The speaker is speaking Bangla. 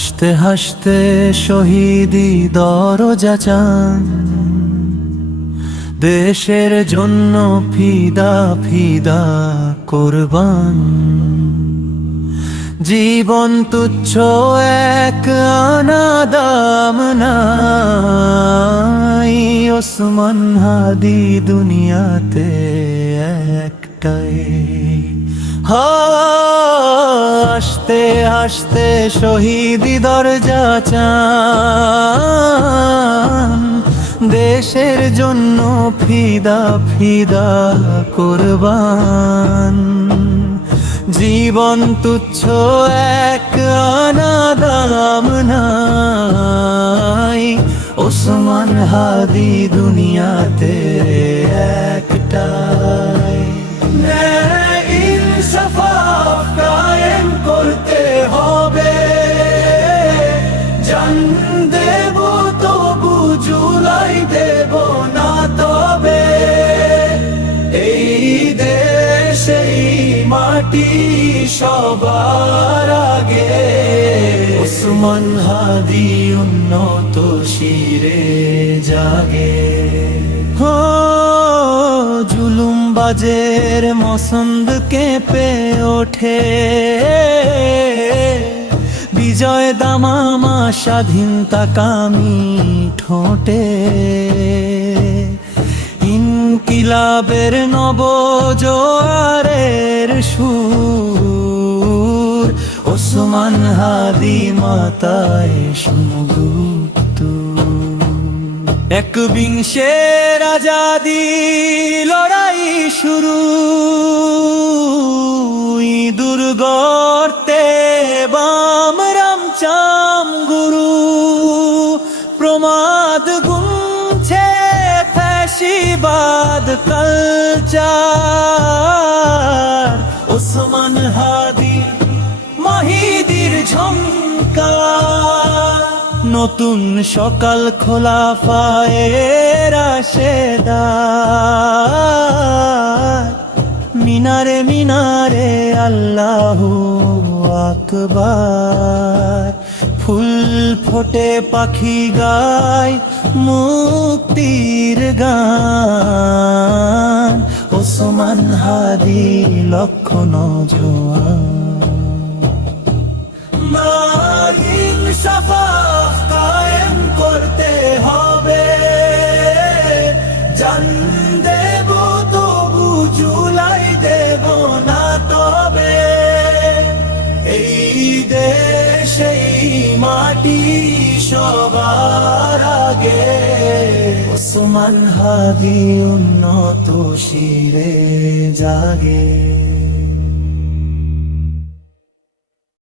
হাসতে হাসতে শহীদি দরজা চান, দেশের জন্য ফিদা ফিদা কোরবান। জীবন তুচ্ছ এক আনা দাম নাই, ওসমান হাদি দুনিয়াতে একটাই। হাসতে হাসতে শহীদি দরজা চান, দেশের জন্য ফিদা ফিদা কোরবান। জীবন তুচ্ছ এক আনা দাম নাই, ওসমান হাদি দুনিয়াতে একটাই। ইনসাফ কায়েম করতে হবে, জান দেব তবু জুলাই দেব না তবে। এই দেশ এই মাটি সবার আগে, ওসমান হাদি উন্নত শিরে জাগে। জুলুম বাজের মসন্দ কেঁপে ওঠে, বিজয় দামামা স্বাধীনতা কামি ঠোঁটে। ইনকিলাবের নবজোয়ারের সুর, ওসমান হাদি মাতায় সমুদ্র। একবিংশের আজাদি লড়াই শুরু, দুর্গর্তে বাম রামচাম গুরু। প্রমাদ গুনছে ফ্যাসিবাদ কালচার, ওসমান হাদি মাহিদির ঝংকার। নতুন সকাল খোলা ফায়ের আশেদার, মিনারে মিনারে আল্লাহু আকবার। ফুল ফোটে পাখি গায় মুক্তির গান, ওসমান হাদি লক্ষণ জোয়ান। ইনসাফ কায়েম করতে হবে, জান দেব তবু জুলাই দেব না তবে। এই দেশ এই মাটি সবার আগে, ওসমান হাদি উন্নত শিরে জাগে।